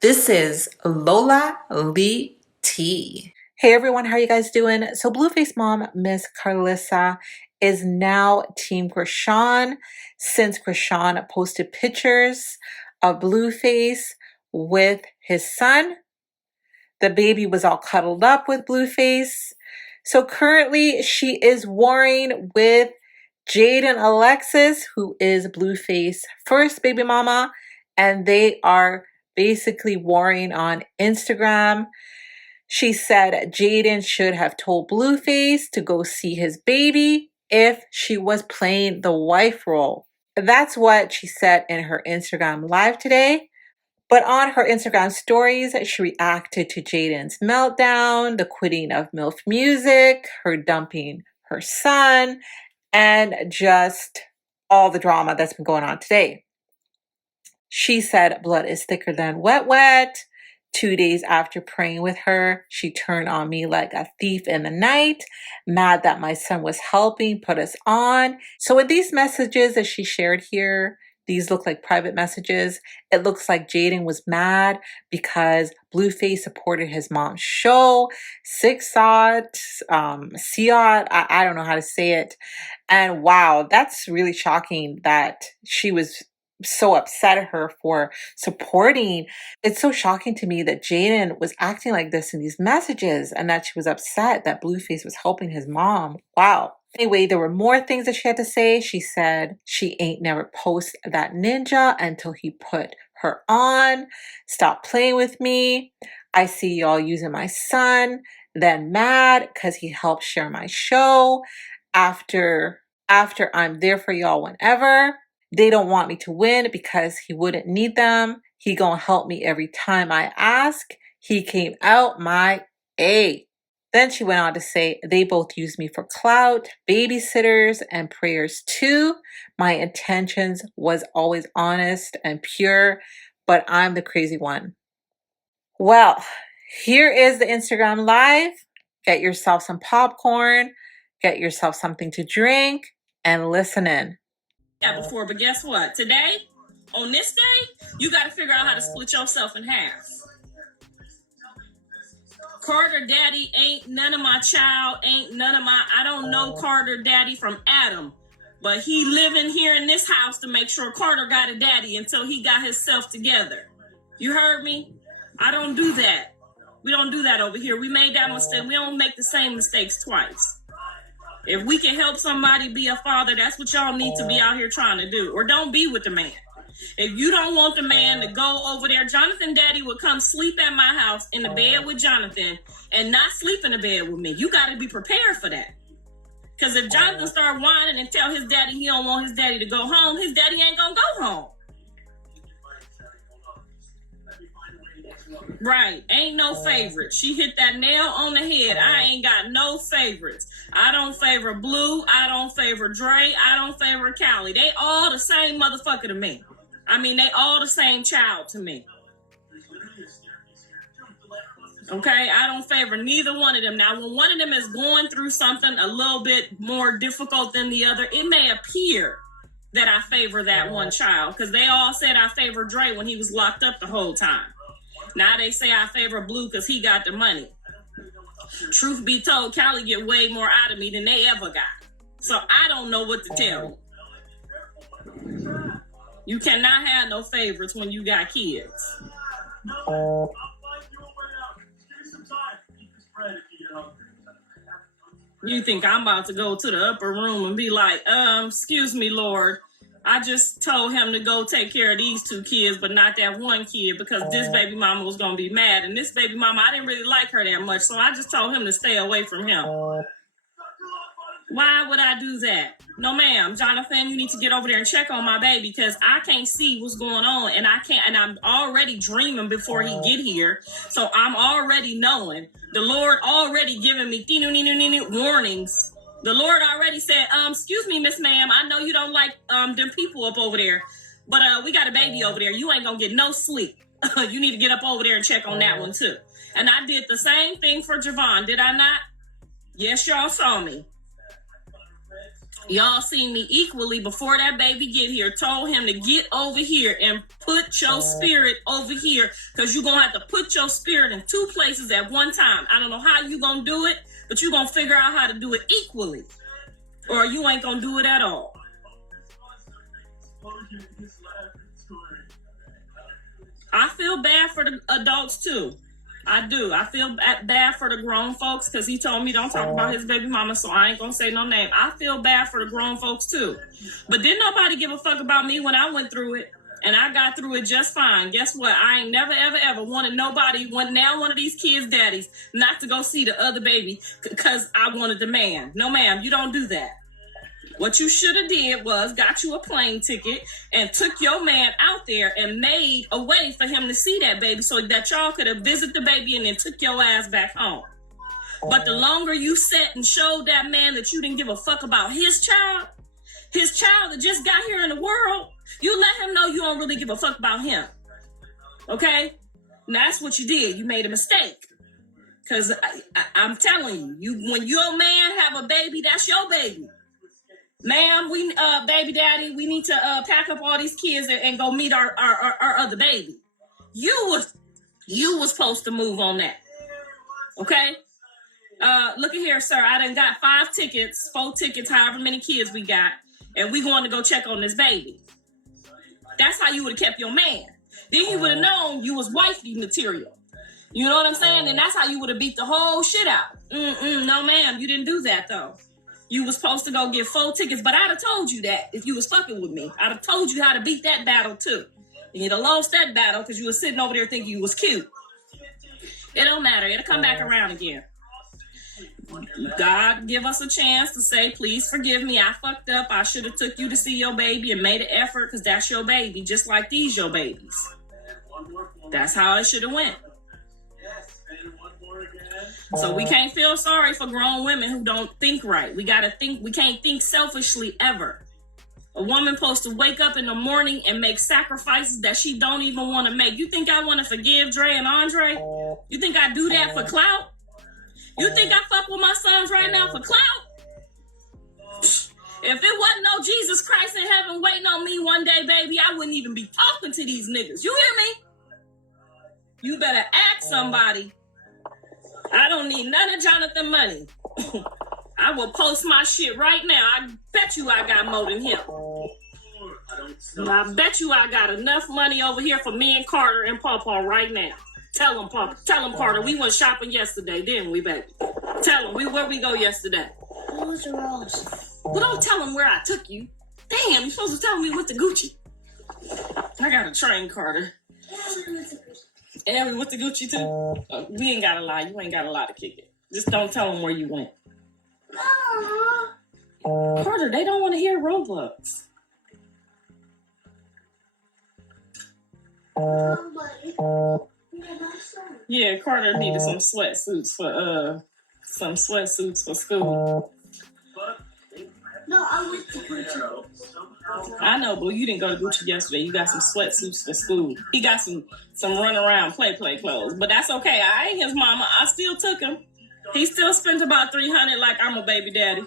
This is Lola Lee T. Hey everyone, how are you guys doing? So BlueFace Mom, Miss Karlissa, is now Team Chrisean since Chrisean posted pictures of Blueface with his son. The baby was all cuddled up with Blueface. So currently she is warring with Jaidyn Alexis, who is Blueface's first baby mama, and they are basically warring on Instagram. She said Jaidyn should have told Blueface to go see his baby if she was playing the wife role. That's what she said in her Instagram live today. But on her Instagram stories, she reacted to Jaidyn's meltdown, the quitting of MILF Music, her dumping her son, and just all the drama that's been going on today. She said blood is thicker than wet wet. 2 days after praying with her, she turned on me like a thief in the night, mad that my son was helping put us on. So with these messages that she shared here, these look like private messages. It looks like Jaidyn was mad because Blueface supported his mom's show, Siksot, Siot, I don't know how to say it. And wow, that's really shocking that she was so upset at her for supporting. It's so shocking to me that Jaidyn was acting like this in these messages and that she was upset that Blueface was helping his mom. Wow. Anyway, there were more things that she had to say. She said she ain't never post that ninja until he put her on. Stop playing with me. I see y'all using my son. Then mad because he helped share my show. After I'm there for y'all whenever. They don't want me to win because he wouldn't need them. He gonna help me every time I ask. He came out my A. Then she went on to say, they both use me for clout, babysitters, and prayers too. My intentions was always honest and pure, but I'm the crazy one. Well, here is the Instagram live. Get yourself some popcorn, get yourself something to drink, and listen in. Yeah, before, but guess what? Today, on this day, you got to figure out how to split yourself in half. Carter daddy ain't none of my child, ain't none of my, I don't know Carter daddy from Adam, but he living here in this house to make sure Carter got a daddy until he got himself together. You heard me? I don't do that. We don't do that over here. We made that mistake. We don't make the same mistakes twice. If we can help somebody be a father, that's what y'all need to be out here trying to do. Or don't be with the man. If you don't want the man to go over there, Jonathan daddy would come sleep at my house in the bed with Jonathan and not sleep in the bed with me. You got to be prepared for that. Because if Jonathan start whining and tell his daddy he don't want his daddy to go home, his daddy ain't going to go home. Right. Ain't no favorites. She hit that nail on the head. I ain't got no favorites. I don't favor Blue. I don't favor Dre. I don't favor Callie. They all the same motherfucker to me. I mean, they all the same child to me. Okay? I don't favor neither one of them. Now, when one of them is going through something a little bit more difficult than the other, it may appear that I favor that one child. Because they all said I favor Dre when he was locked up the whole time. Now they say I favor Blue because he got the money. Truth be told, Callie get way more out of me than they ever got. So I don't know what to tell you. You cannot have no favorites when you got kids. You think I'm about to go to the upper room and be like, excuse me, Lord. I just told him to go take care of these 2 kids, but not that one kid because this baby mama was going to be mad. And this baby mama, I didn't really like her that much, so I just told him to stay away from him. Why would I do that? No, ma'am. Jonathan, you need to get over there and check on my baby because I can't see what's going on and I'm already dreaming before he get here. So I'm already knowing. The Lord already giving me warnings. The Lord already said, excuse me, Miss Ma'am, I know you don't like them people up over there, but we got a baby over there. You ain't gonna get no sleep. You need to get up over there and check on that one too. And I did the same thing for Javon, did I not? Yes, y'all saw me. Y'all seen me equally before that baby get here. Told him to get over here and put your spirit over here, because you're going to have to put your spirit in 2 places at one time. I don't know how you going to do it, but you're going to figure out how to do it equally, or you ain't going to do it at all. I feel bad for the adults too. I do. I feel bad for the grown folks, because he told me don't talk about his baby mama, so I ain't gonna say no name. I feel bad for the grown folks too. But didn't nobody give a fuck about me when I went through it, and I got through it just fine. Guess what? I ain't never, ever, ever wanted nobody, one of these kids' daddies, not to go see the other baby because I wanted the man. No, ma'am, you don't do that. What you should have did was got you a plane ticket and took your man out there and made a way for him to see that baby, so that y'all could have visited the baby and then took your ass back home. But the longer you sat and showed that man that you didn't give a fuck about his child that just got here in the world, you let him know you don't really give a fuck about him. Okay? And that's what you did. You made a mistake. Because I'm telling you, when your man have a baby, that's your baby. Ma'am, we baby daddy, we need to pack up all these kids and go meet our other baby. You was supposed to move on that. Okay? Look at here, sir. I done got 5 tickets, 4 tickets, however many kids we got, and we going to go check on this baby. That's how you would have kept your man. Then he would have known you was wifey material. You know what I'm saying? And that's how you would have beat the whole shit out. No, ma'am, you didn't do that though. You was supposed to go get 4 tickets, but I'd have told you that if you was fucking with me. I'd have told you how to beat that battle too. And you'd have lost that battle because you was sitting over there thinking you was cute. It don't matter. It'll come back around again. God give us a chance to say, please forgive me. I fucked up. I should have took you to see your baby and made an effort, because that's your baby, just like these your babies. That's how it should have went. So we can't feel sorry for grown women who don't think right. We gotta think. We can't think selfishly ever. A woman supposed to wake up in the morning and make sacrifices that she don't even want to make. You think I want to forgive Dre and Andre? You think I do that for clout? You think I fuck with my sons right now for clout? If it wasn't no Jesus Christ in heaven waiting on me one day, baby, I wouldn't even be talking to these niggas. You hear me? You better ask somebody. I don't need none of Jonathan money. I will post my shit right now. I bet you I got more than him. I bet you I got enough money over here for me and Carter and Pawpaw right now. Tell him, Carter, we went shopping yesterday, didn't we, baby? Tell him, where we go yesterday? Well, don't tell him where I took you. Damn, you're supposed to tell me with the Gucci. I got a train, Carter. And we with the Gucci too? We ain't gotta lie. You ain't gotta lie to kick it. Just don't tell them where you went. Carter, they don't want to hear Roblox. Yeah, Carter needed some sweatsuits for school. No, I went to Gucci. I know, but you didn't go to Gucci yesterday. You got some sweatsuits for school. He got some run around play clothes, but that's okay. I ain't his mama. I still took him. He still spent about $300 like I'm a baby daddy.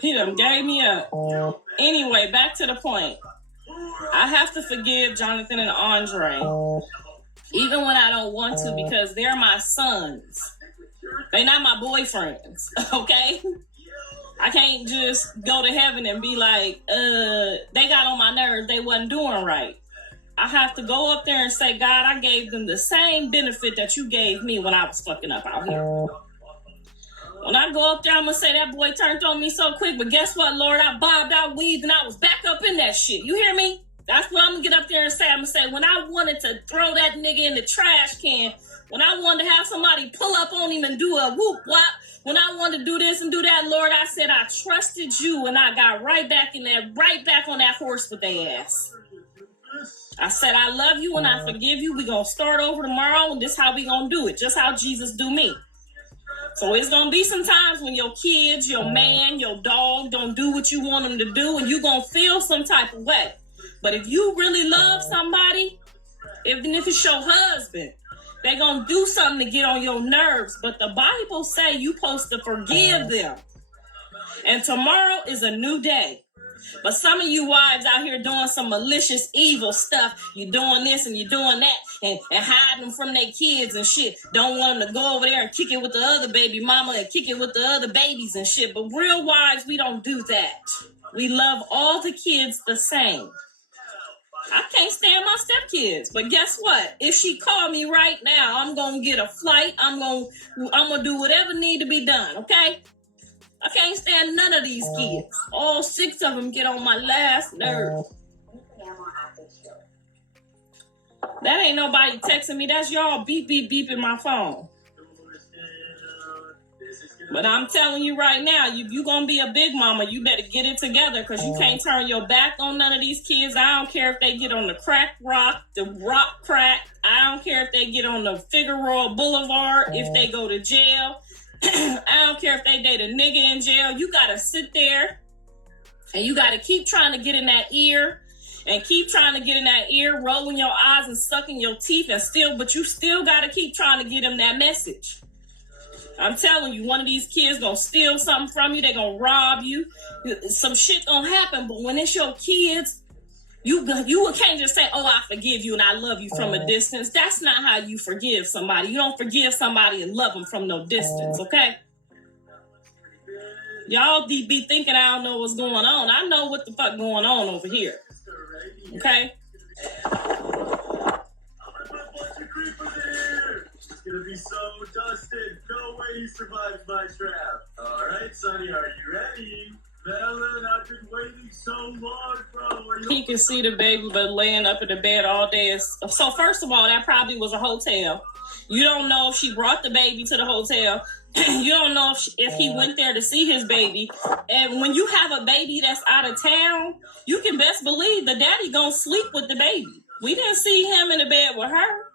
He done gave me up. Anyway, back to the point. I have to forgive Jonathan and Andre, even when I don't want to, because they're my sons. They're not my boyfriends, okay? I can't just go to heaven and be like, they got on my nerves, they wasn't doing right. I have to go up there and say, God, I gave them the same benefit that you gave me when I was fucking up out here. When I go up there, I'm going to say that boy turned on me so quick, but guess what, Lord? I bobbed out, weaved, and I was back up in that shit. You hear me? That's what I'm going to get up there and say. I'm going to say, when I wanted to throw that nigga in the trash can, when I wanted to have somebody pull up on him and do a whoop whop, when I wanted to do this and do that, Lord, I said I trusted you, and I got right back in there, right back on that horse with their ass. I said, I love you and I forgive you. We're going to start over tomorrow, and this is how we going to do it, just how Jesus do me. So it's going to be some times when your kids, your man, your dog don't do what you want them to do, and you're going to feel some type of way. But if you really love somebody, even if it's your husband, They gonna do something to get on your nerves, but the Bible say you supposed to forgive them. And tomorrow is a new day. But some of you wives out here doing some malicious, evil stuff. You doing this and you doing that and hiding them from their kids and shit. Don't want them to go over there and kick it with the other baby mama and kick it with the other babies and shit. But real wives, we don't do that. We love all the kids the same. I can't stand my stepkids, but guess what? If she called me right now, I'm gonna get a flight. I'm gonna do whatever need to be done. Okay? I can't stand none of these kids. All 6 of them get on my last nerve. That ain't nobody texting me. That's y'all beep beep beeping my phone. But I'm telling you right now, you gonna be a big mama, you better get it together because you can't turn your back on none of these kids. I don't care if they get on the crack rock, the rock crack. I don't care if they get on the Figueroa Boulevard, if they go to jail. I don't care if they date a nigga in jail. You gotta sit there and you gotta keep trying to get in that ear and keep trying to get in that ear, rolling your eyes and sucking your teeth but you still gotta keep trying to get them that message. I'm telling you, one of these kids gonna steal something from you. They gonna rob you. Some shit gonna happen. But when it's your kids, you can't just say, oh, I forgive you and I love you from a distance. That's not how you forgive somebody. You don't forgive somebody and love them from no distance, okay? Y'all be thinking I don't know what's going on. I know what the fuck going on over here, okay? Gonna be so dusted. No way he survives my trap. All right, Sonny, are you ready? Melon, I've been waiting so long, bro. He can see the baby, but laying up in the bed all day is... So first of all, that probably was a hotel. You don't know if she brought the baby to the hotel. You don't know if he went there to see his baby. And when you have a baby that's out of town, you can best believe the daddy gonna sleep with the baby. We didn't see him in the bed with her.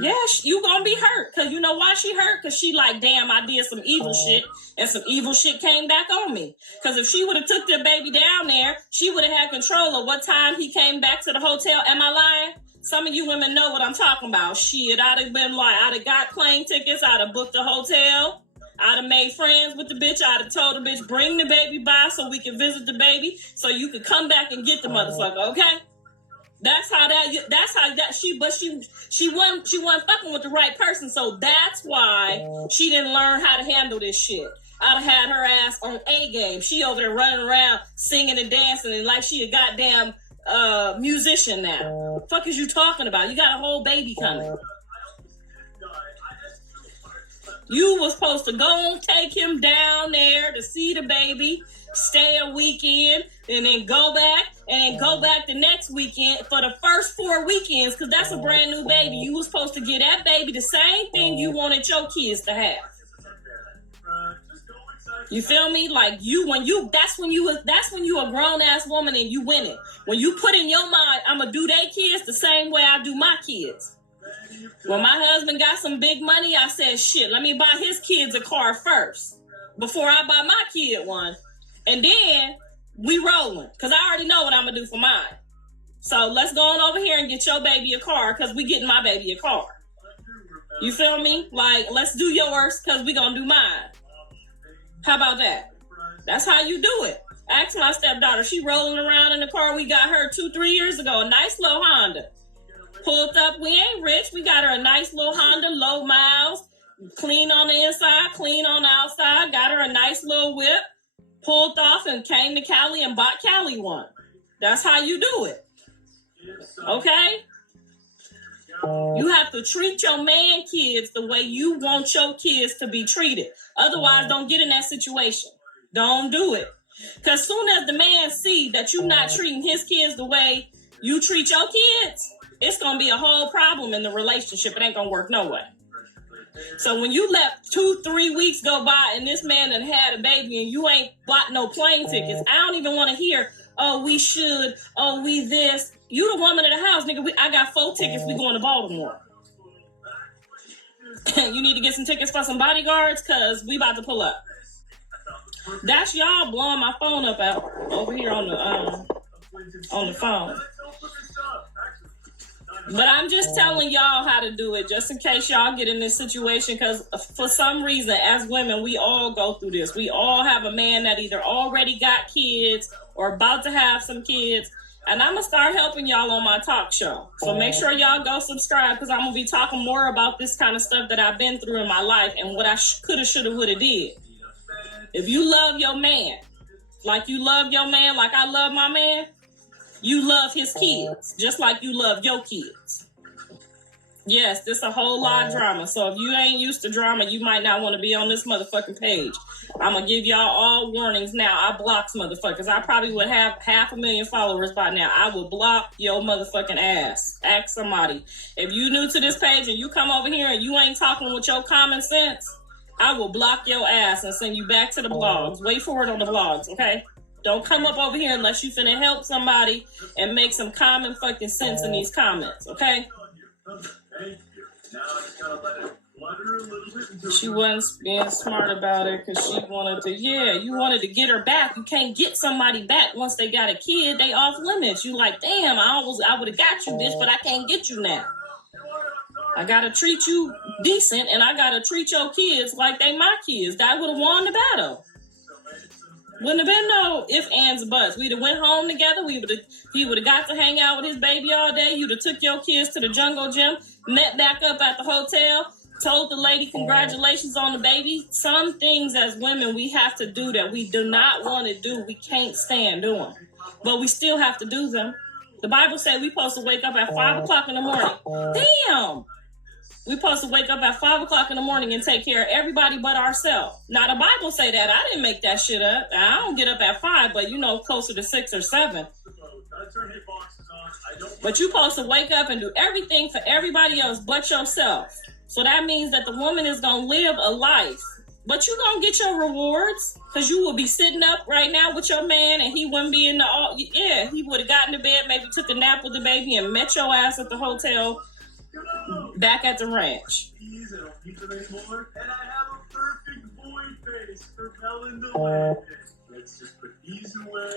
Yeah, you gonna be hurt. Because you know why she hurt? Because she like, damn, I did some evil shit. And some evil shit came back on me. Because if she would have took the baby down there, she would have had control of what time he came back to the hotel. Am I lying? Some of you women know what I'm talking about. Shit, I'd have been like, I'd have got plane tickets. I'd have booked a hotel. I'd have made friends with the bitch. I'd have told the bitch, bring the baby by so we can visit the baby. So you could come back and get the motherfucker, okay? She wasn't fucking with the right person, so that's why she didn't learn how to handle this shit. I'd have had her ass on A game. She over there running around singing and dancing and like she a goddamn musician now. What the fuck is you talking about? You got a whole baby coming. You was supposed to go and take him down there to see the baby, stay a weekend, and then go back, and then go back the next weekend for the first 4 weekends, because that's a brand new baby. You was supposed to give that baby the same thing you wanted your kids to have. You feel me? Like that's when you a grown ass woman and you win it. When you put in your mind, I'm gonna do they kids the same way I do my kids. When my husband got some big money, I said, shit, let me buy his kids a car first before I buy my kid one. And then we rolling, because I already know what I'm going to do for mine. So let's go on over here and get your baby a car, because we getting my baby a car. You feel me? Like, let's do yours, because we going to do mine. How about that? That's how you do it. Ask my stepdaughter. She rolling around in the car we got her 2-3 years ago. A nice little Honda. Pulled up. We ain't rich. We got her a nice little Honda, low miles. Clean on the inside, clean on the outside. Got her a nice little whip. Pulled off and came to Cali and bought Cali one. That's how you do it. Okay? You have to treat your man kids the way you want your kids to be treated. Otherwise, don't get in that situation. Don't do it. Because soon as the man see that you're not treating his kids the way you treat your kids, it's going to be a whole problem in the relationship. It ain't going to work no way. So when you let 2-3 weeks go by and this man done had a baby and you ain't bought no plane tickets, I don't even want to hear, oh, we should, oh, we this. You the woman of the house, nigga. I got 4 tickets. We going to Baltimore. You need to get some tickets for some bodyguards because we about to pull up. That's y'all blowing my phone up out over here on the phone. But I'm just telling y'all how to do it, just in case y'all get in this situation, because for some reason, as women, we all go through this. We all have a man that either already got kids or about to have some kids. And I'm going to start helping y'all on my talk show. So make sure y'all go subscribe, because I'm going to be talking more about this kind of stuff that I've been through in my life and what I coulda, shoulda, woulda did. If you love your man, like you love your man, like I love my man, you love his kids, just like you love your kids. Yes, this a whole lot of drama. So if you ain't used to drama, you might not want to be on this motherfucking page. I'm going to give y'all all warnings now. I block motherfuckers. I probably would have 500,000 followers by now. I will block your motherfucking ass. Ask somebody. If you new to this page and you come over here and you ain't talking with your common sense, I will block your ass and send you back to the blogs. Wait for it on the blogs, okay? Don't come up over here unless you finna help somebody and make some common fucking sense in these comments, okay? She wasn't being smart about it because she wanted to, you wanted to get her back. You can't get somebody back once they got a kid. They off limits. You like, damn, I would have got you, bitch, but I can't get you now. I gotta treat you decent and I gotta treat your kids like they my kids. That would have won the battle. Wouldn't have been no ifs, ands, or buts. We'd have went home together. He would have got to hang out with his baby all day. You'd have took your kids to the jungle gym, met back up at the hotel, told the lady congratulations on the baby. Some things as women we have to do that we do not want to do. We can't stand doing. But we still have to do them. The Bible says we're supposed to wake up at 5 o'clock in the morning. Damn! We're supposed to wake up at 5 o'clock in the morning and take care of everybody but ourselves. Now, the Bible say that. I didn't make that shit up. I don't get up at 5, but, closer to 6 or 7. But you're supposed to wake up and do everything for everybody else but yourself. So that means that the woman is going to live a life. But you're going to get your rewards, because you will be sitting up right now with your man and he wouldn't be in the... he would have gotten to bed, maybe took a nap with the baby and met your ass at the hotel back at the ranch.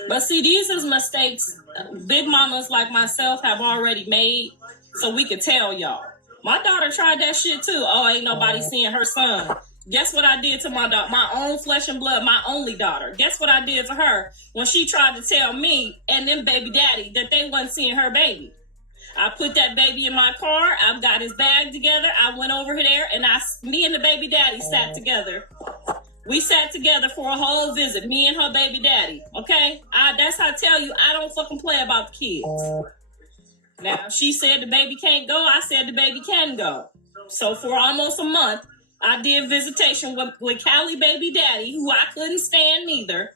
But see, these is mistakes big mamas like myself have already made, so we could tell y'all. My daughter tried that shit too. Oh, ain't nobody seeing her son. Guess what I did to my daughter, my own flesh and blood, my only daughter. Guess what I did to her when she tried to tell me and them baby daddy that they wasn't seeing her baby. I put that baby in my car. I've got his bag together. I went over there and me and the baby daddy sat together. We sat together for a whole visit, me and her baby daddy. Okay? That's how I tell you, I don't fucking play about the kids. Now, she said the baby can't go. I said the baby can go. So for almost a month, I did visitation with Callie baby daddy, who I couldn't stand neither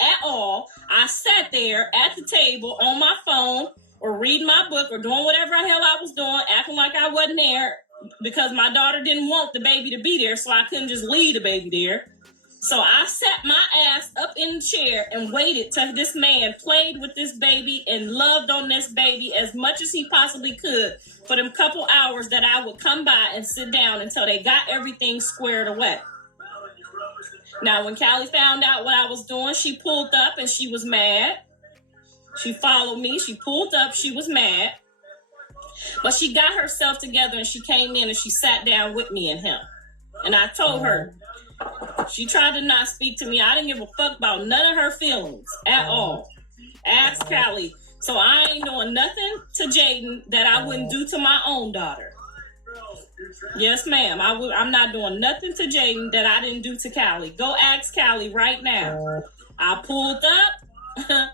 at all. I sat there at the table on my phone, or reading my book, or doing whatever the hell I was doing, acting like I wasn't there, because my daughter didn't want the baby to be there, so I couldn't just leave the baby there. So I sat my ass up in the chair and waited till this man played with this baby and loved on this baby as much as he possibly could for them couple hours that I would come by and sit down until they got everything squared away. Now, when Callie found out what I was doing, she pulled up and she was mad. She followed me. She pulled up. She was mad. But she got herself together and she came in and she sat down with me and him. And I told her, she tried to not speak to me. I didn't give a fuck about none of her feelings at all. Ask Callie. So I ain't doing nothing to Jaidyn that I wouldn't do to my own daughter. Yes, ma'am. I'm not doing nothing to Jaidyn that I didn't do to Callie. Go ask Callie right now. I pulled up.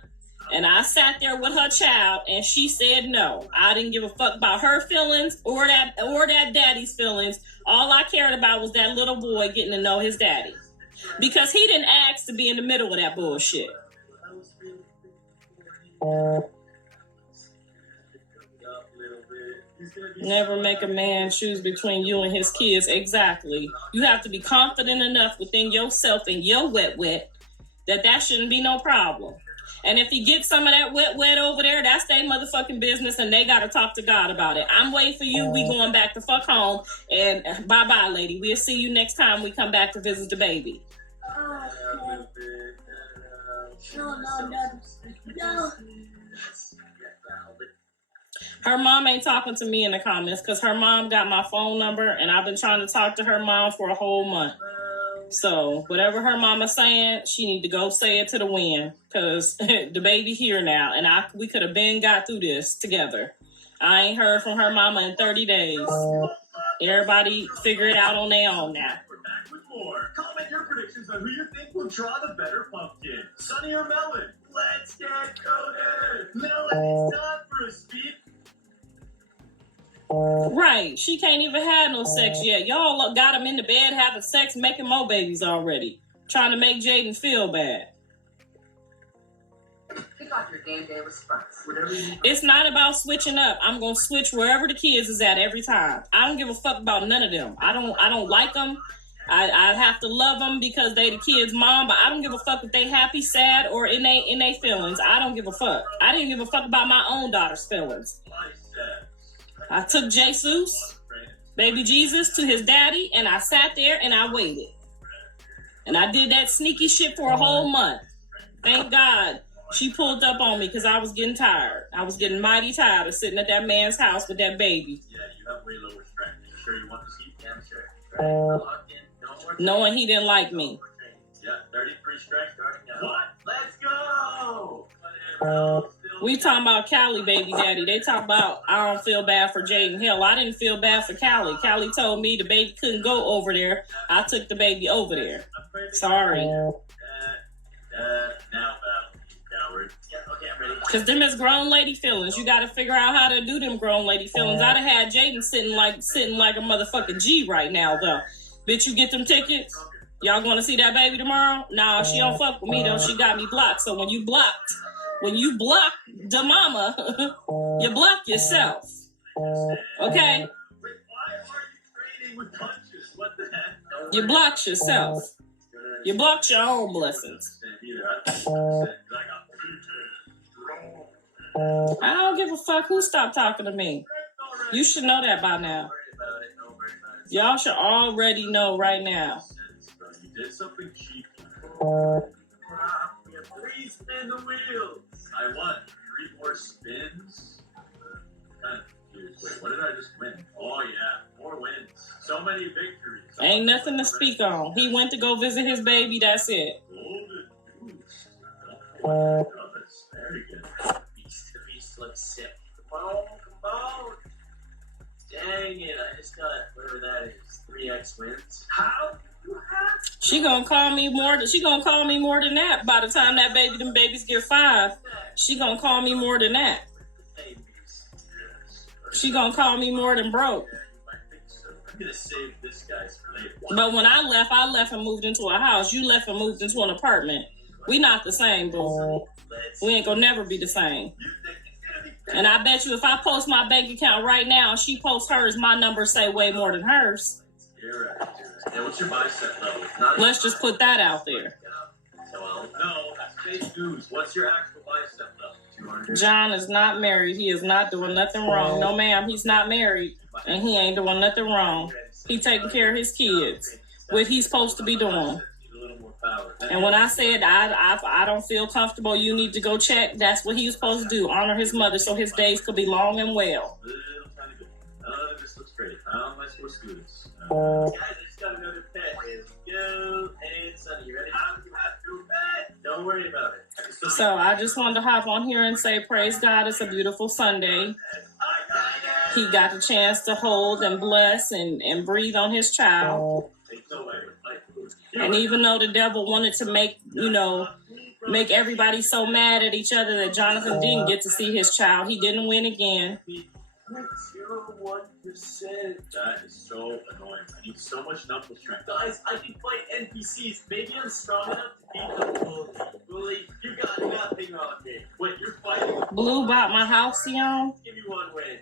And I sat there with her child, and she said no. I didn't give a fuck about her feelings or that daddy's feelings. All I cared about was that little boy getting to know his daddy. Because he didn't ask to be in the middle of that bullshit. Never make a man choose between you and his kids. Exactly. You have to be confident enough within yourself and your wet that shouldn't be no problem. And if you get some of that wet over there, that's their motherfucking business, and they got to talk to God about it. I'm waiting for you. We going back to fuck home, and bye-bye, lady. We'll see you next time we come back to visit the baby. No. Her mom ain't talking to me in the comments because her mom got my phone number and I've been trying to talk to her mom for a whole month. So whatever her mama's saying, she need to go say it to the wind because the baby here now and we could have been got through this together. I ain't heard from her mama in 30 days. Everybody figure it out on their own now. We're back with more. Comment your predictions on who you think will draw the better pumpkin. Sunny or Melon? Let's get coded. Melon, it's time for a speed. Right. She can't even have no sex yet. Y'all got him in the bed having sex, making more babies already. Trying to make Jaidyn feel bad. Pick off your game day response. It's not about switching up. I'm going to switch wherever the kids is at every time. I don't give a fuck about none of them. I don't like them. I have to love them because they the kids' mom, but I don't give a fuck if they happy, sad, or in they feelings. I don't give a fuck. I didn't give a fuck about my own daughter's feelings. I took Jesus, baby Jesus, to his daddy, and I sat there and I waited. And I did that sneaky shit for a whole month. Thank God she pulled up on me because I was getting tired. I was getting mighty tired of sitting at that man's house with that baby. Yeah, you have way lower strength. You sure you want to see? Yeah, sure. Knowing he didn't like me. Yeah, 33 strength starting now. What? Let's go! We talking about Callie, baby daddy. They talk about I don't feel bad for Jaidyn. Hell, I didn't feel bad for Callie. Callie told me the baby couldn't go over there. I took the baby over there. Sorry. Now, coward. Yeah, okay, I'm ready. Because them is grown lady feelings. You got to figure out how to do them grown lady feelings. I'd have had Jaidyn sitting like a motherfucking G right now, though. Bitch, you get them tickets? Y'all going to see that baby tomorrow? Nah, she don't fuck with me, though. She got me blocked. So when you block the mama, you block yourself. Okay? Wait, why are you trading with punches? What the heck? You blocked yourself. You blocked your own blessings. I don't give a fuck who stopped talking to me. You should know that by now. Y'all should already know right now. You did something cheap. Please spin the wheels. I won 3 more spins. Wait, what did I just win? Oh yeah, 4 wins. So many victories. Ain't nothing to speak on. He went to go visit his baby. That's it. Golden goose. Oh, that's very good. The beast looks sick. Come on. Dang it, I just got whatever that is. 3x wins. How? She gonna call me more than that by the time them babies get 5. She gonna call me more than that. She gonna call me more than broke. I'm gonna save this guy's for later. But when I left and moved into a house. You left and moved into an apartment. We not the same, boo. We ain't gonna never be the same. And I bet you if I post my bank account right now and she posts hers, my numbers say way more than hers. You're right. Yeah, what's your bicep level? Let's just put that out there. No, that's fake news. What's your actual bicep level? 200. John is not married. He is not doing nothing wrong. No, ma'am, he's not married. And he ain't doing nothing wrong. He taking care of his kids. What he's supposed to be doing. And when I said I don't feel comfortable, you need to go check, that's what he was supposed to do. Honor his mother so his days could be long and well. This looks great. How am I supposed to do this? Guys, I just got another pet. Let's go. And Sonny, you ready? How do you have 2 pets? Don't worry about it. So I just wanted to hop on here and say, praise God, it's a beautiful Sunday. He got the chance to hold and bless and breathe on his child. And even though the devil wanted to make everybody so mad at each other that Jonathan didn't get to see his child, he didn't win again. 0.01%. That is so annoying. I need so much knuckle strength. Guys, I can fight NPCs. Maybe I'm strong enough to beat the bully. Bully, you got nothing on me. Wait, you're fighting? Blue bought my house, Sion. Give me 1 win.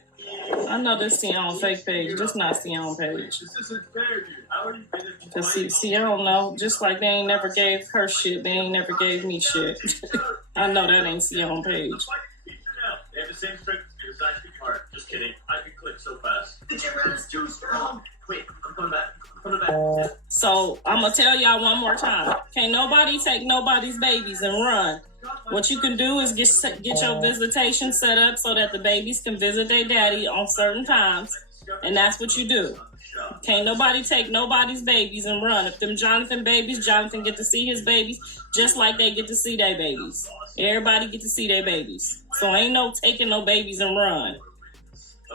I know this Sion fake page. This not Sion page. This isn't fair, dude. How are you going to be Cause see, I don't know. Just like they ain't never gave her shit, they ain't never gave me shit. I know that ain't Sion page. They have the same strength as me, besides being hard. Just kidding. I can click so fast. The gym rat is too strong. Wait, I'm coming back. So I'm gonna tell y'all one more time. Can't nobody take nobody's babies and run. What you can do is get your visitation set up so that the babies can visit their daddy on certain times, and that's what you do. Can't nobody take nobody's babies and run. If them Jonathan babies, Jonathan get to see his babies just like they get to see their babies. Everybody get to see their babies. So ain't no taking no babies and run.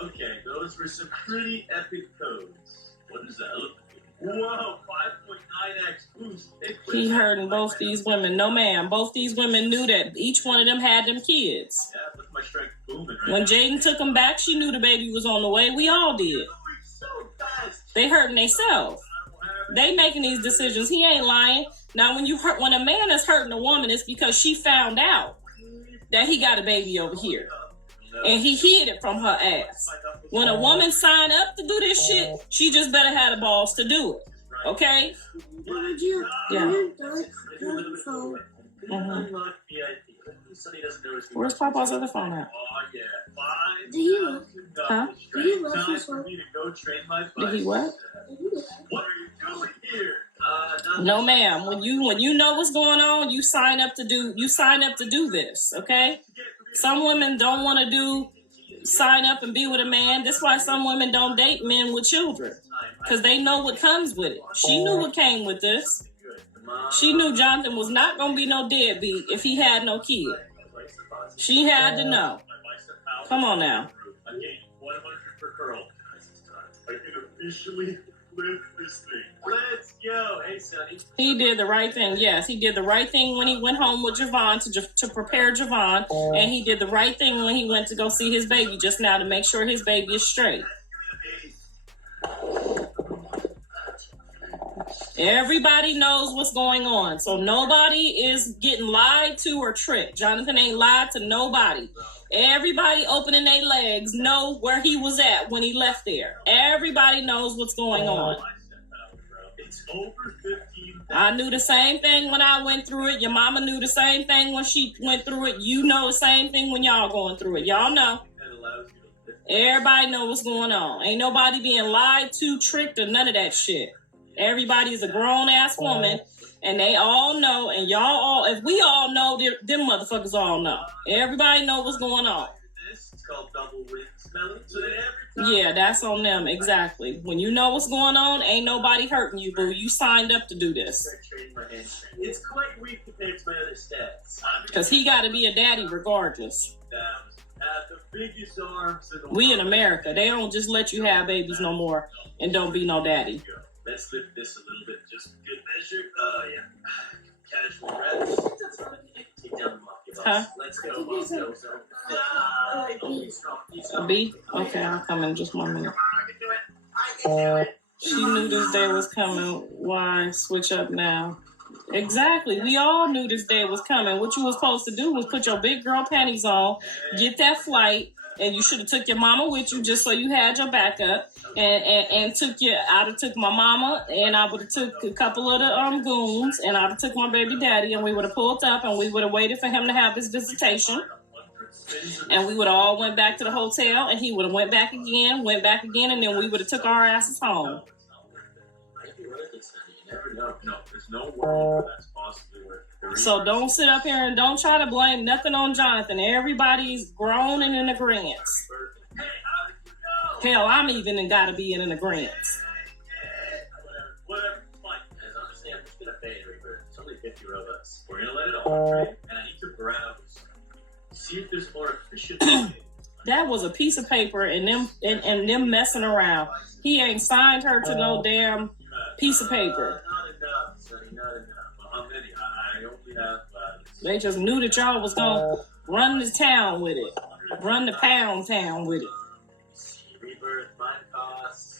Okay, those were some pretty epic codes. What is that? Whoa, 5.9x boost. He hurting both these women. No, ma'am. Both these women knew that each one of them had them kids. Yeah, with my strength booming right when now. Jaidyn took them back, she knew the baby was on the way. We all did. So fast. They hurting themselves. They making these decisions. He ain't lying. Now, when a man is hurting a woman, it's because she found out that he got a baby over here. And he hid it from her ass. When a woman sign up to do this shit, she just better have the balls to do it. Okay? Yeah. Where's Papa's other phone at? Do you love? Huh? Do you love his phone? Did he what? What are you doing here? No, ma'am. When you know what's going on, you sign up to do this, okay? Some women don't want to sign up and be with a man. That's why some women don't date men with children, because they know what comes with it. She knew what came with this. She knew Jonathan was not going to be no deadbeat if he had no kid. She had to know. Come on now. I'm getting 100 per curl. I can officially live this thing. Let's go. Hey, Sonny. He did the right thing. Yes, he did the right thing when he went home with Javon to prepare Javon. And he did the right thing when he went to go see his baby just now to make sure his baby is straight. Everybody knows what's going on. So nobody is getting lied to or tricked. Jonathan ain't lied to nobody. Everybody opening their legs know where he was at when he left there. Everybody knows what's going on. It's over 15. I knew the same thing when I went through it. Your mama knew the same thing when she went through it. You know the same thing when y'all going through it. Y'all know. Everybody know what's going on. Ain't nobody being lied to, tricked, or none of that shit. Everybody is a grown-ass woman, and they all know, and y'all all, if we all know, them motherfuckers all know. Everybody know what's going on. This is called double win smelling. So that every time Yeah, that's on them, exactly. When you know what's going on, ain't nobody hurting you, boo. You signed up to do this. it's quite weak compared to my other stats. Because he got to be a daddy regardless. Have the biggest arms in the We in world. America, they don't just let you have babies no more and don't be no daddy. Let's lift this a little bit, just for good measure. Oh, yeah. Casual reps. Take down the monkey boss. Huh? Let's go, let's go. A B? Okay, I'll come in just 1 minute. I can do it. She knew this day was coming. Why switch up now? Exactly. We all knew this day was coming. What you was supposed to do was put your big girl panties on, get that flight, and you should have took your mama with you just so you had your backup. And I'd have took my mama, and I would have took a couple of the goons, and I'd have took my baby daddy, and we would have pulled up, and we would have waited for him to have his visitation. And we would have all went back to the hotel, and he would have went back again, and then we would have took our asses home. You never know. No, there's no world that's possibly worth it. So don't sit up here and don't try to blame nothing on Jonathan. Everybody's grown and in agreement. Hey, how did you know? Hell, I'm even got to be in an agreement. Whatever, fine. As I understand, I'm just gonna pay it, Reaper. It's only 50 robots. We're gonna let it all trade, and I need to browse. See if there's more efficient way. That was a piece of paper and them messing around. He ain't signed her to no damn piece of paper. Not enough, Sonny, not enough. Well, how many? I only have... They just knew that y'all was gonna run the town with it. Run the pound town with it. Rebirth, mine costs...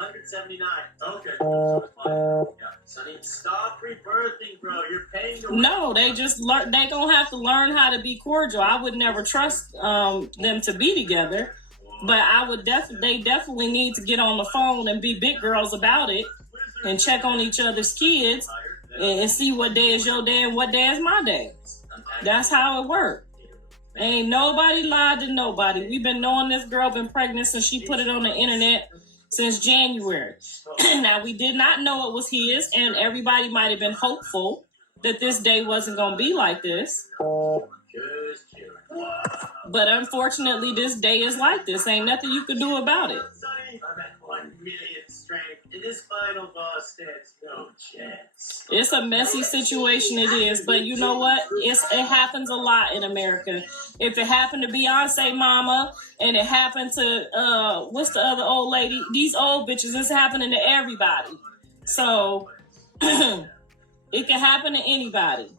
179. Okay, so it's fine. Yeah. Sonny, stop rebirthing, bro. You're paying the... No, they gonna have to learn how to be cordial. I would never trust them to be together, but they definitely need to get on the phone and be big girls about it and check on each other's kids and see what day is your day and what day is my day. That's how it works. Ain't nobody lied to nobody. We've been knowing this girl been pregnant since she put it on the internet since January. Now, we did not know it was his, and everybody might have been hopeful that this day wasn't going to be like this. But unfortunately, this day is like this. Ain't nothing you can do about it. I'm at 1 million strength. In this final boss stands no chance. It's a messy situation, it is. But you know what? It happens a lot in America. If it happened to Beyonce mama and it happened to, what's the other old lady? These old bitches, it's happening to everybody. So, it can happen to anybody.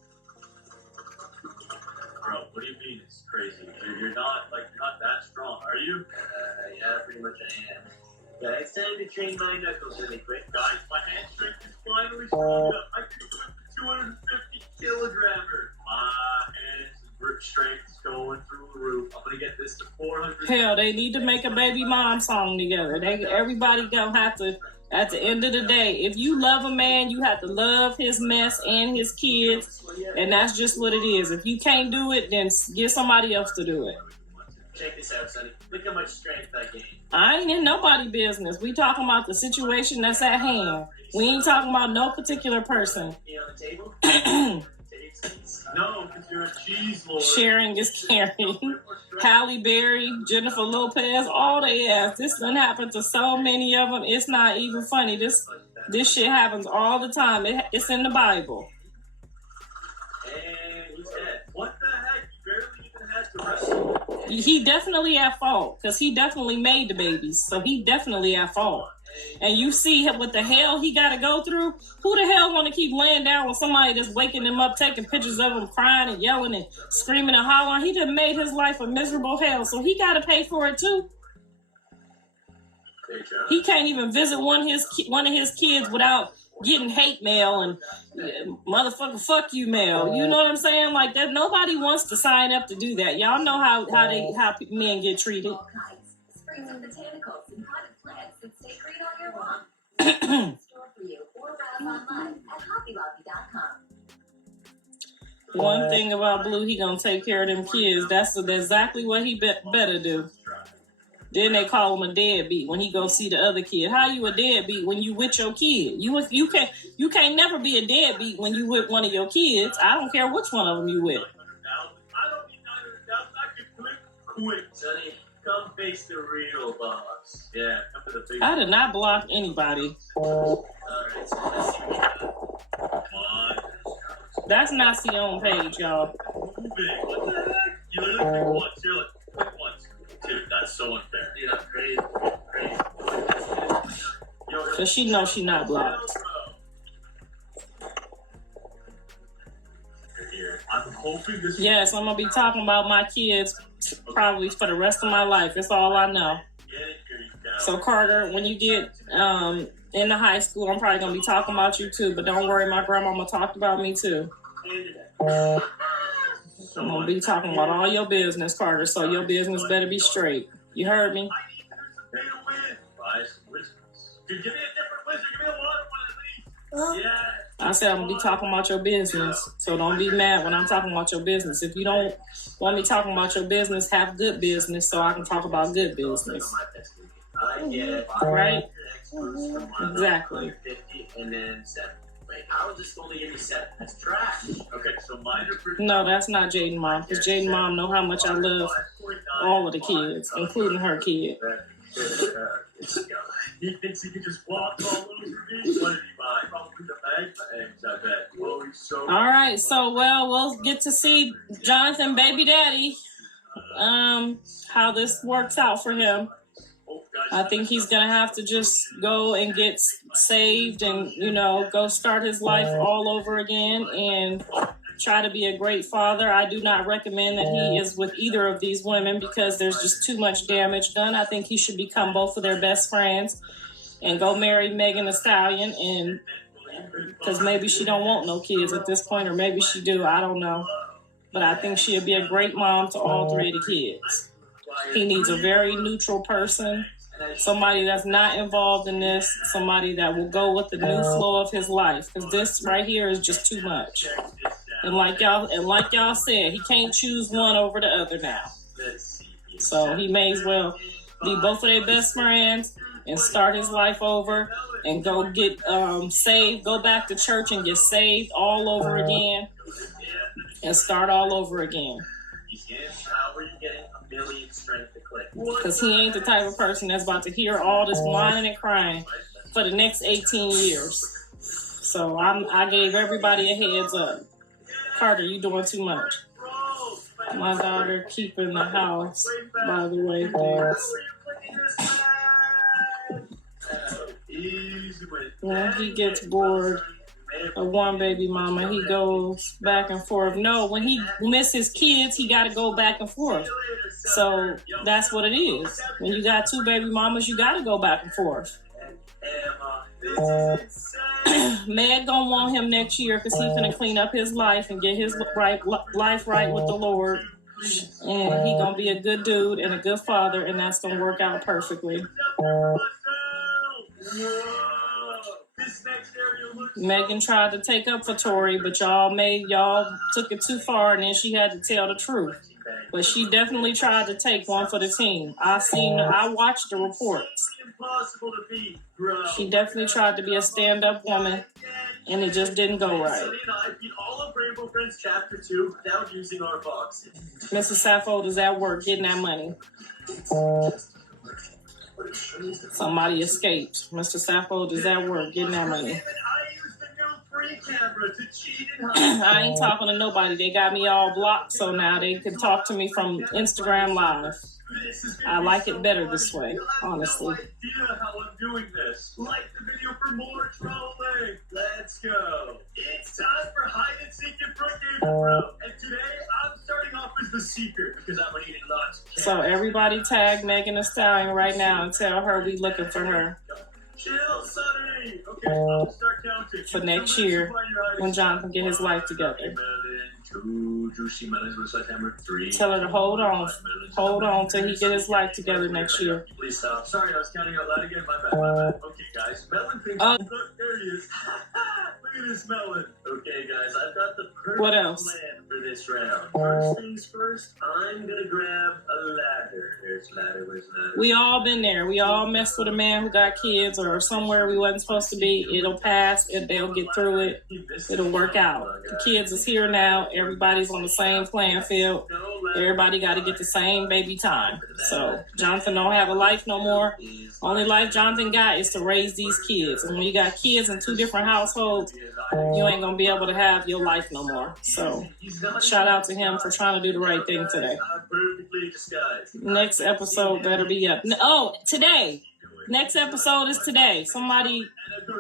Bro, what do you mean it's crazy? You're not that strong, are you? Yeah, pretty much I am. Yeah, it's time to train my knuckles really quick. Guys, my hand strength is finally strong up. I can lift a 250 kilogrammer. My hands and grip strength is going through the roof. I'm gonna get this to 400. Hell, they need to make a baby mom song together. Everybody gonna have to. At the end of the day, if you love a man, you have to love his mess and his kids, and that's just what it is. If you can't do it, then get somebody else to do it. Check this out, Sonny. Look how much strength I gained. I ain't in nobody's business. We talking about the situation that's at hand. We ain't talking about no particular person. You on the table? No, because you're a cheese lord. Sharing is caring. Halle Berry, Jennifer Lopez, all they ass. This done happened to so many of them. It's not even funny. This shit happens all the time. It's in the Bible. And he's dead. What the heck? You barely even had to wrestle. He definitely at fault because he definitely made the babies. So he definitely at fault. And you see what the hell he got to go through. Who the hell want to keep laying down with somebody that's waking him up, taking pictures of him crying and yelling and screaming and hollering? He done made his life a miserable hell, so he got to pay for it too. He can't even visit one of his kids without getting hate mail and motherfucker fuck you mail. You know what I'm saying? Like that. Nobody wants to sign up to do that. Y'all know how men get treated. Springs and botanicals and potted plants that stay green on your lawn. Store for you or browse online at hobbylobby.com. One thing about Blue, he gonna take care of them kids. That's exactly what he better do. Then they call him a deadbeat when he go see the other kid. How you a deadbeat when you with your kid? You can't never be a deadbeat when you with one of your kids. I don't care which one of them you with. I don't need 900,000. I can quit, Sonny, come face the real boss. Yeah, come to the big. I did not block anybody. Alright, so let's see what we got. Come on. That's not Sion page, y'all. Big. What the heck? You literally click once. You're like, click once. Dude, that's so unfair. Yeah, crazy. Cause she knows she not blocked. I'm hoping this. Yes, I'm gonna be talking about my kids probably for the rest of my life. That's all I know. So Carter, when you get into high school, I'm probably gonna be talking about you too. But don't worry, my grandmama talked about me too. I'm gonna be talking about all your business, Carter. So your business better be straight. You heard me? Dude, give me a different wizard. Give me a water one at least. Yeah. I said I'm gonna be talking about your business. So don't be mad when I'm talking about your business. If you don't want me talking about your business, have good business so I can talk about good business. Right? Exactly. 50 and then 7. Wait, how is this only give me 7? That's trash. Okay, so mine are pretty. No, that's not Jaidyn Mom. Because Jaidyn Mom know how much I love all of the kids, including her kid. He thinks he can just walk all over me. What did he buy? Probably the bag eggs, I bet. Oh, he's so. All right, so we'll get to see Jonathan, baby daddy, how this works out for him. I think he's gonna have to just go and get saved and go start his life all over again and try to be a great father. I do not recommend that he is with either of these women because there's just too much damage done. I think he should become both of their best friends and go marry Megan Thee Stallion, and because maybe she don't want no kids at this point, or maybe she do. I don't know, but I think she'll be a great mom to all three of the kids. He needs a very neutral person. Somebody that's not involved in this, somebody that will go with the new flow of his life, because this right here is just too much. And like y'all said, he can't choose one over the other now. So he may as well be both of their best friends and start his life over and go get saved, go back to church and get saved all over again and start all over again. How are you getting a million strength to click? Because he ain't the type of person that's about to hear all this whining and crying for the next 18 years. So I gave everybody a heads up. Carter, you doing too much. My daughter keeping the house, by the way, thanks. When he gets bored of one baby mama, he goes back and forth. No, when he misses kids, he got to go back and forth. So that's what it is. When you got two baby mamas, you got to go back and forth. Meg gonna want him next year because he's gonna clean up his life and get his life right with the Lord. And he gonna be a good dude and a good father, and that's gonna work out perfectly. Megan tried to take up for Tori, but y'all took it too far, and then she had to tell the truth. But she definitely tried to take one for the team. I watched the reports. She definitely tried to be a stand-up woman, and it just didn't go right. Mrs. Saffold is at work getting that money. Somebody escaped. Mr. Saffold is at work getting that money. I ain't talking to nobody. They got me all blocked, so now they can talk to me from Instagram Live. I like it better this way, honestly. How I'm doing this. Like the video for more trolling. Let's go. It's time for hide and seek and Brookhaven, bro. And today I'm starting off as the seeker because I'm gonna eat lots. So everybody tag Megan Thee Stallion right now and tell her we looking for her. Chill, Sonny. Okay, I'll start counting. For next year, when John can get his life together. 2 juicy melons with sledgehammer. 3. Tell her to hold on till he get his life together next year. Please stop. Sorry, I was counting out loud again. My bad. Okay, guys. Melon thinks. Look, there he is. Look at this melon. Okay, guys, I've got the perfect plan for this round. First things first, I'm gonna grab a ladder. Here's ladder. Where's ladder? We all been there. We all messed with a man who got kids or somewhere we wasn't supposed to be. It'll pass and they'll get through it. It'll work out. The kids is here now. Everybody's on the same playing field. Everybody got to get the same baby time. So Jonathan don't have a life no more. Only life Jonathan got is to raise these kids. And when you got kids in 2 different households, you ain't going to be able to have your life no more. So shout out to him for trying to do the right thing today. Next episode better be up. Oh, today. Next episode is today. Somebody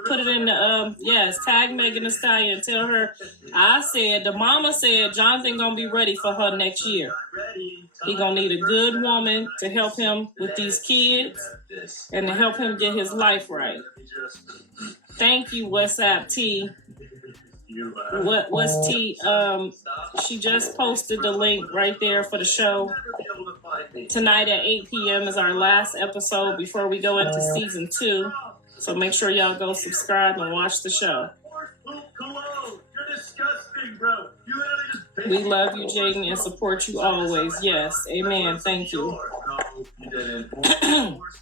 put it in the, tag Megan Thee Stallion and tell her, the mama said Jonathan gonna be ready for her next year. He gonna need a good woman to help him with these kids and to help him get his life right. Thank you, WhatsApp T. What's T? She just posted the link right there for the show. Tonight at 8 p.m. is our last episode before we go into season 2. So make sure y'all go subscribe and watch the show. We love you, Jaidyn, and support you always. Yes, amen. Thank you.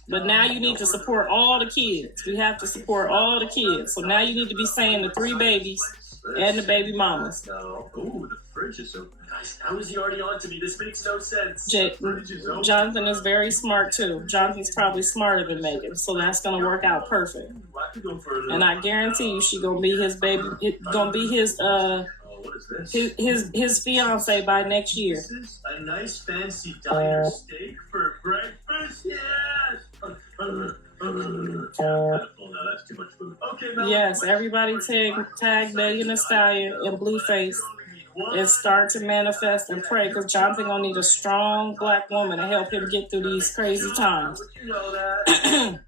But now you need to support all the kids. We have to support all the kids. So now you need to be saying the 3 babies and the baby mamas. Ooh, the fridge is so nice. How is he already on to me? This makes no sense. Jonathan is very smart too. Jonathan's probably smarter than Megan, so that's gonna work out perfect. And I guarantee you, she gonna be his baby. Gonna be his his fiance by next year. A nice fancy diner steak for breakfast. Yes. That's too much food. Okay, yes, everybody tag Megan Thee Stallion and BlueFace and start to manifest and pray, because Jonathan gonna need a strong black woman to help him get through these crazy times. You know that.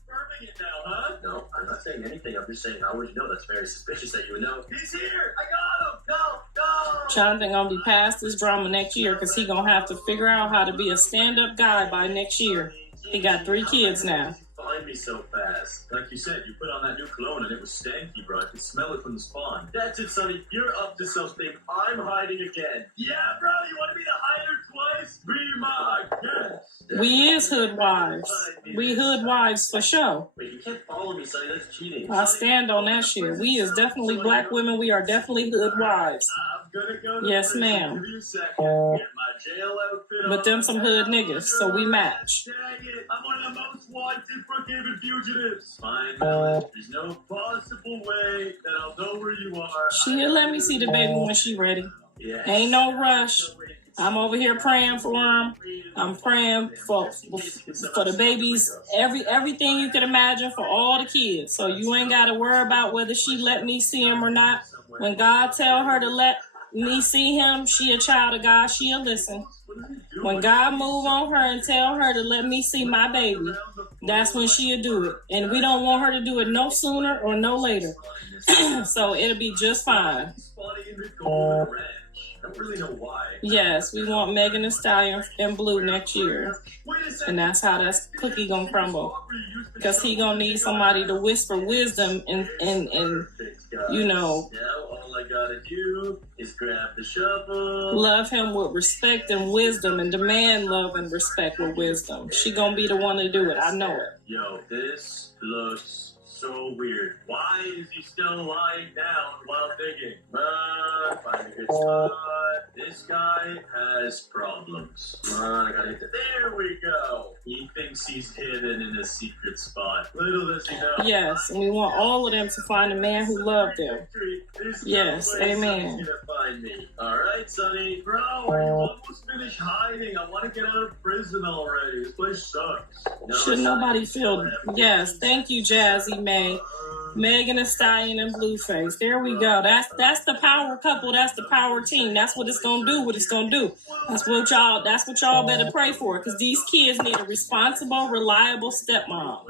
No, I'm not saying anything. I'm just saying, how would you know? That's very suspicious that you would know. He's here! I got him! Go! Jonathan gonna be past this drama next year because he gonna have to figure out how to be a stand-up guy by next year. He got 3 kids now. Find me so fast. Like you said, you put on that new cologne and it was stanky, bro. I could smell it from the spawn. That's it, Sonny. You're up to something. I'm hiding again. Yeah, bro, you want to be the hider twice? Be my guest. We is hood wives. We hood wives for sure. Wait, you can't follow me, Sonny. That's cheating. I stand on that shit. We is definitely black women. We are definitely hood wives. I'm gonna go to Yes, prison. ma'am. Give me a second. Get my jail outfit But them on. some hood niggas, so we match. Dang it. I'm one of the most wanted forgiven fugitives. Fine, Ellen. There's no possible way that I'll know where you are. She'll let me see the baby when she ready. Yes. Ain't no rush. I'm over here praying for him. I'm praying for the babies, everything you can imagine for all the kids. So you ain't got to worry about whether she let me see him or not. When God tell her to let me see him, she a child of God. She'll listen. When God move on her and tell her to let me see my baby, that's when she'll do it. And we don't want her to do it no sooner or no later. So it'll be just fine. I don't really know why. Yes, we want Megan Thee Stallion in blue next year. And that's how that cookie gonna crumble. Because he gonna need somebody to whisper wisdom and you know, Now all I gotta do is grab the shovel. love him with respect and wisdom and demand love and respect with wisdom. She gonna be the one to do it. I know it. Yo, this looks so weird. Why is he still lying down while digging? Find a good spot. This guy has problems. Come on, I gotta hit the... There we go. He thinks he's hidden in a secret spot. Little does he know. Yes, and we want all of them to find a man who loved them. Yes, amen. He's gonna find me. All right, Sonny. Bro, you almost finished hiding. I want to get out of prison already. This place sucks. No, Should nobody feel... Yes, thank you, Jazzy May. Megan Thee Stallion and BlueFace. There we go. That's the power couple. That's the power team. That's what it's gonna do. What it's gonna do. That's what y'all better pray for. Because these kids need a responsible, reliable stepmom.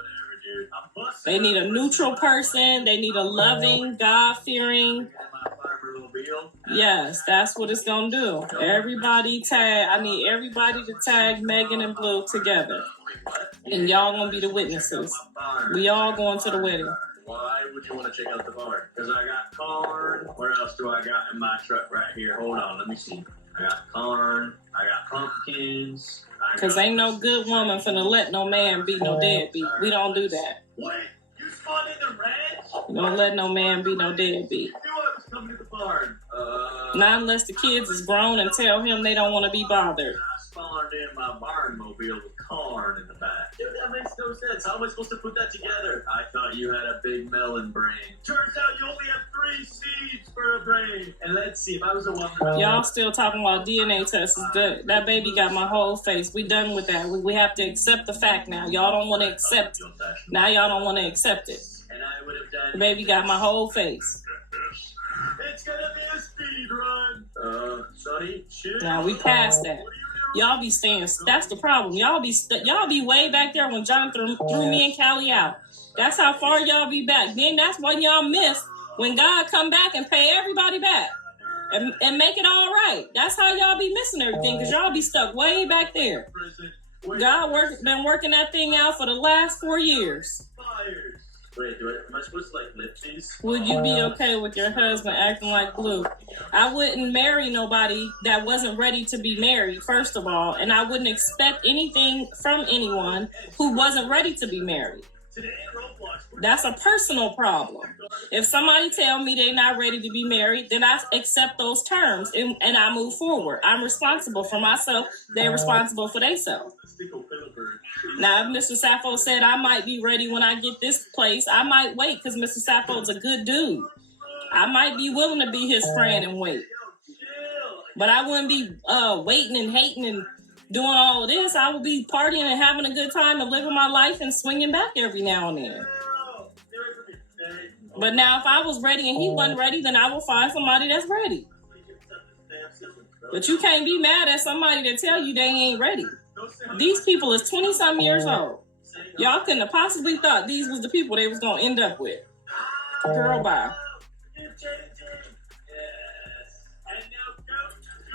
They need a neutral person. They need a loving, God-fearing. Yes, that's what it's gonna do. I need everybody to tag Megan and Blue together. And y'all gonna be the witnesses. We all going to the wedding. Why would you want to check out the barn? Because I got corn. What else do I got in my truck right here? Hold on, let me see. I got corn. I got pumpkins. Because ain't no good woman finna let no man be no deadbeat. We don't do that. Wait, you spawned in the ranch? We don't let no man be no deadbeat. You knew I was coming to the barn. Not unless the kids is grown and tell him they don't want to be bothered. I spawned in my barn mobile with corn in the back. Dude, that makes no sense. How am I supposed to put that together? I thought you had a big melon brain. Turns out you only have 3 seeds for a brain. And let's see, if I was a woman... Y'all still talking about DNA tests. That baby got my whole face. We done with that. We have to accept the fact now. Y'all don't want to accept it. Now y'all don't want to accept it. And I would have done... The baby got my whole face. It's gonna be a speed run. Sonny, chill. Now we passed that. Y'all be staying. That's the problem. Y'all be way back there when John threw me and Callie out. That's how far y'all be back. Then that's when y'all miss when God come back and pay everybody back and make it all right. That's how y'all be missing everything because y'all be stuck way back there. God been working that thing out for the last 4 years. Wait, am I supposed to like lift these? Would you be okay with your husband acting like Blue? I wouldn't marry nobody that wasn't ready to be married, first of all, and I wouldn't expect anything from anyone who wasn't ready to be married. That's a personal problem. If somebody tell me they're not ready to be married, then I accept those terms and I move forward. I'm responsible for myself. They're responsible for themselves. Now, if Mr. Sappho said I might be ready when I get this place, I might wait because Mr. Sappho's a good dude. I might be willing to be his friend and wait. But I wouldn't be waiting and hating and doing all of this. I would be partying and having a good time and living my life and swinging back every now and then. But now if I was ready and he wasn't ready, then I will find somebody that's ready. But you can't be mad at somebody that tell you they ain't ready. These people is 20-some years old. Y'all couldn't have possibly thought these was the people they was going to end up with. Girl, bye.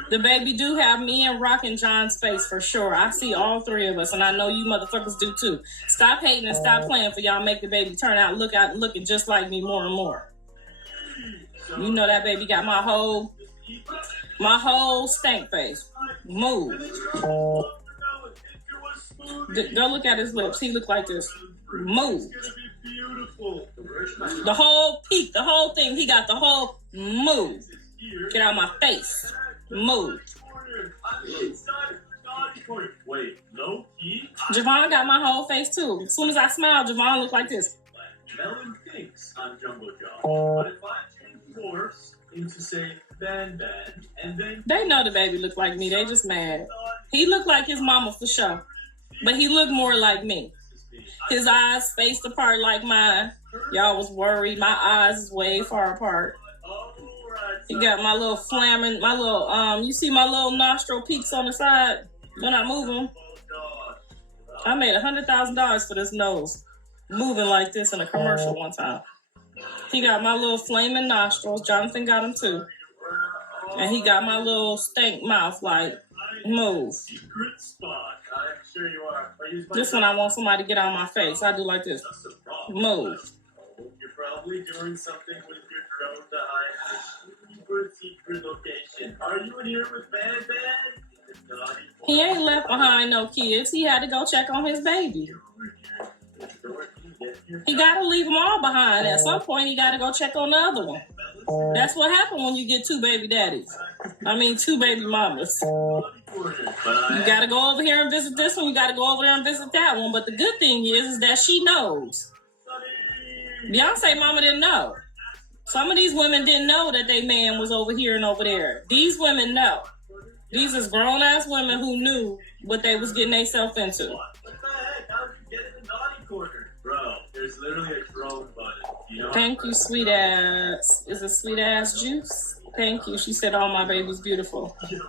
The baby do have me and Rock and John's face for sure. I see all 3 of us, and I know you motherfuckers do too. Stop hating and stop playing for y'all make the baby turn out looking just like me more and more. You know that baby got my whole stank face. Move. Go look at his lips. He look like this. Move. It's gonna be beautiful. The whole peak, the whole thing. He got the whole move. Get out of my face. Move. Wait, low key? Javon got my whole face too. As soon as I smile, Javon look like this. Melon thinks I'm Jumbo Josh, but if I change morphs into, say, Ban Ban, and then... They know the baby look like me. They just mad. He looked like his mama for sure. But he looked more like me. His eyes spaced apart like mine. Y'all was worried. My eyes is way far apart. He got my little flamming, my little, you see my little nostril peaks on the side when I move them? I made $100,000 for this nose. Moving like this in a commercial one time. He got my little flaming nostrils. Jonathan got them too. And he got my little stank mouth like, move. Secret spot. I'm sure you are. This one I want somebody to get on my face. I do like this. Move. You're probably doing something with your drone to hide a super secret location. Are you in here with Ban Ban? He ain't left behind no kids. He had to go check on his baby. He got to leave them all behind. At some point, he got to go check on the other one. That's what happened when you get two baby daddies. I mean, two baby mamas. You got to go over here and visit this one. You got to go over there and visit that one. But the good thing is that she knows. Beyonce mama didn't know. Some of these women didn't know that their man was over here and over there. These women know. These is grown-ass women who knew what they was getting themselves into. What the heck? How did you get in the naughty corner? Bro, there's literally a drone button. You know? Thank you, sweet ass. Is it sweet ass juice? Thank you. She said, "Oh, my baby's beautiful." Yo,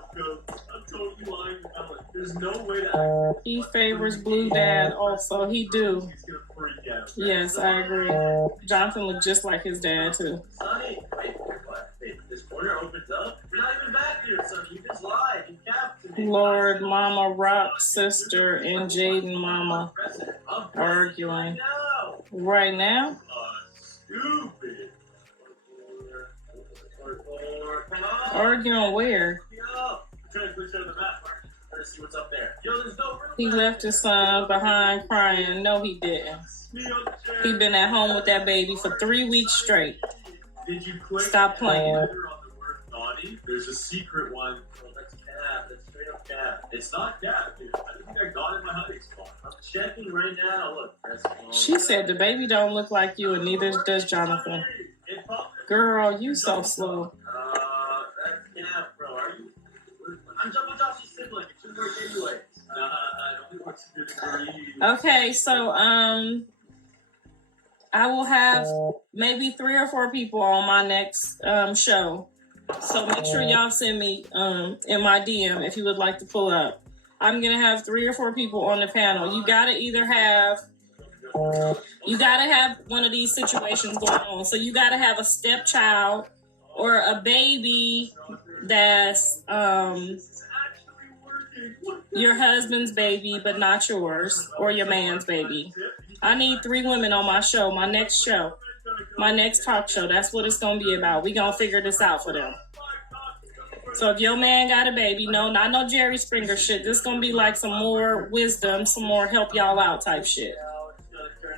I'm totally lying about it. There's no way to act. He favors Blue Dad also. He do. He's gonna freak out. Yes, I agree. Jonathan looked just like his dad, too. Sonny, wait, what? Wait, this corner opens up? You're not even back here, Sonny. You just lied. You capped to me. Lord, Mama, Rock, sister, and Jaidyn Mama arguing. Right now? Stupid. Come on. Arguing where? Yo, I'm trying to glitch out of the map, Mark. Trying to see what's up there. Yo, there's no room. He left his son behind crying. No, he didn't. He been at home with that baby for 3 weeks straight. Did you click? Stop playing. On the word naughty? There's a secret one. Oh, that's cap. That's straight up cap. It's not cap, dude. I think I got it in my hiding spot. I'm checking right now. Look. She said the baby don't look like you, and neither does Jonathan. Girl, you so slow. That's cap, bro. Are you? I'm Jumbo Josh's sibling. It should work anyway. It only works to a degree. Okay, so I will have maybe 3 or 4 people on my next show. So make sure y'all send me in my DM if you would like to pull up. I'm gonna have 3 or 4 people on the panel. You gotta either have one of these situations going on. So you gotta have a stepchild or a baby that's your husband's baby but not yours, or your man's baby. I need 3 women on my show, my next talk show. That's what it's gonna be about. We gonna figure this out for them. So if your man got a baby, no, not no Jerry Springer shit. This gonna be like some more wisdom, some more help y'all out type shit.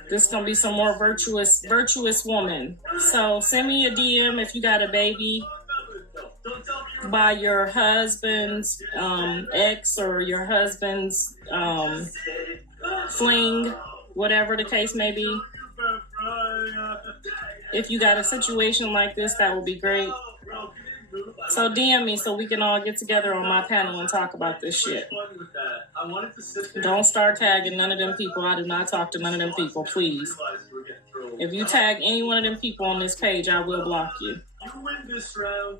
This gonna be some more virtuous woman. So send me a DM if you got a baby by your husband's ex or your husband's fling, whatever the case may be. If you got a situation like this, that would be great. So DM me so we can all get together on my panel and talk about this shit. Don't start tagging none of them people. I do not talk to none of them people, please. If you tag any one of them people on this page, I will block you. You win this round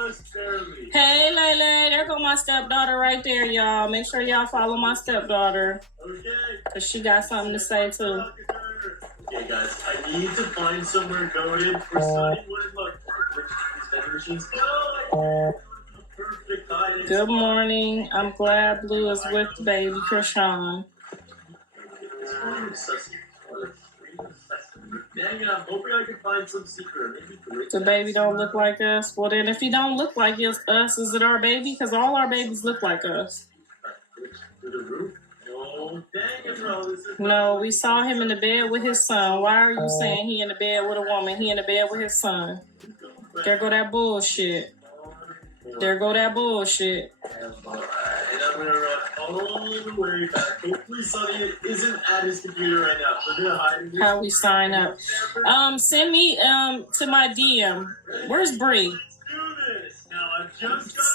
just barely. Hey, Lele, there go my stepdaughter right there, y'all. Make sure y'all follow my stepdaughter. Okay. Because she got something to say, too. Okay, guys, I need to find somewhere goaded for Sunny Wood. Look, these vending machines. Perfect timing. Good morning. I'm glad Blue is with baby Krishan. Dang it, I'm hoping I can find some secret. Maybe The baby don't look like us. Well, then if he don't look like us, is it our baby? Because all our babies look like us. To the roof? No. Oh, dang it, bro. This is No, we saw him in the bed with his son. Why are you saying he in the bed with a woman? He in the bed with his son. There go that bullshit. There go that bullshit. Alright, I'm gonna run all the way back. Hopefully Sonny isn't at his computer right now. We're gonna hide him. How we sign up? Send me to my DM. Where's Bree? Let's do this. Now I've just got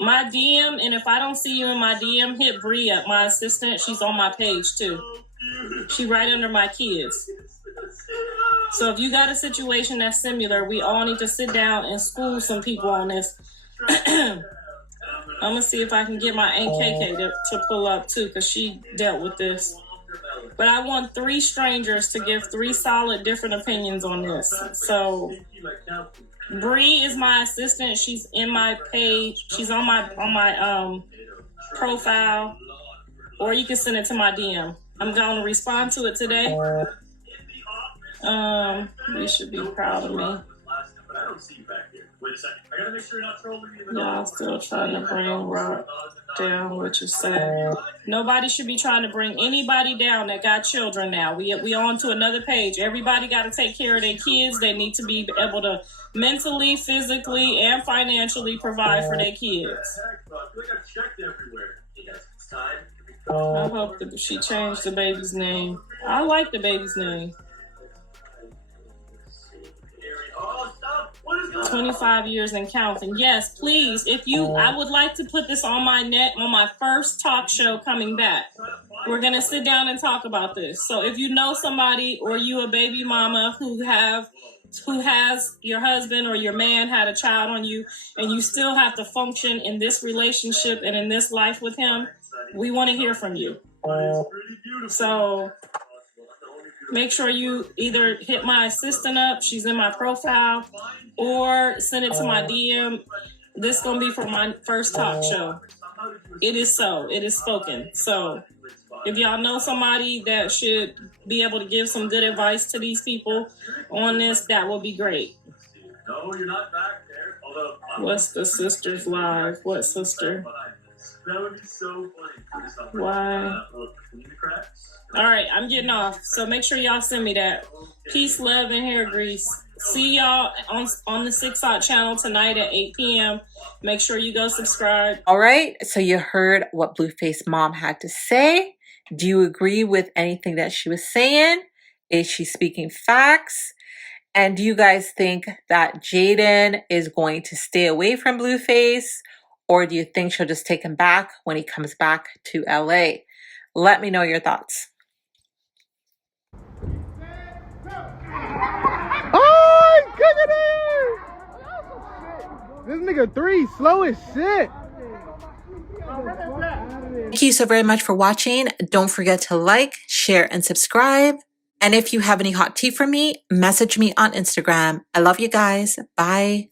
My DM, and if I don't see you in my DM, hit Bree up, my assistant. She's on my page too. She right under my kids. So if you got a situation that's similar, we all need to sit down and school some people on this. I'm gonna see if I can get my Aunt KK to pull up too, because she dealt with this. But I want 3 strangers to give 3 solid different opinions on this. So Bree is my assistant. She's in my page. She's on my profile, or you can send it to my DM. I'm going to respond to it today. You should be proud of me. Wait a second. I gotta make sure you're not trolling me in the Y'all still trying to bring Rock down, what you say. Nobody should be trying to bring anybody down that got children now. We on to another page. Everybody got to take care of their kids. They need to be able to mentally, physically, and financially provide for their kids. I feel like I've checked everywhere. You guys, it's time. I hope that she changed the baby's name. I like the baby's name. Oh, stop. What is going on? 25 years and counting. Yes, please. I would like to put this on my first talk show coming back. We're going to sit down and talk about this. So if you know somebody, or you a baby mama who has your husband or your man had a child on you, and you still have to function in this relationship and in this life with him, we want to hear from you. So make sure you either hit my assistant up, she's in my profile, or send it to my DM. This is going to be for my first talk show. It is so. It is spoken. So if y'all know somebody that should be able to give some good advice to these people on this, that would be great. No, you're not back there. Although, What's the sisters live? What sister? that would be so funny. Why? All right, I'm getting off. So make sure y'all send me that. Peace, love, and hair grease. See y'all on the 6 Out channel tonight at 8 p.m. Make sure you go subscribe. All right, so you heard what BlueFace Mom had to say. Do you agree with anything that she was saying? Is she speaking facts? And do you guys think that Jaidyn is going to stay away from BlueFace? Or do you think she'll just take him back when he comes back to LA? Let me know your thoughts. Oh, he's cooking it! This nigga 3 slow as shit. Thank you so very much for watching. Don't forget to like, share, and subscribe. And if you have any hot tea for me, message me on Instagram. I love you guys. Bye.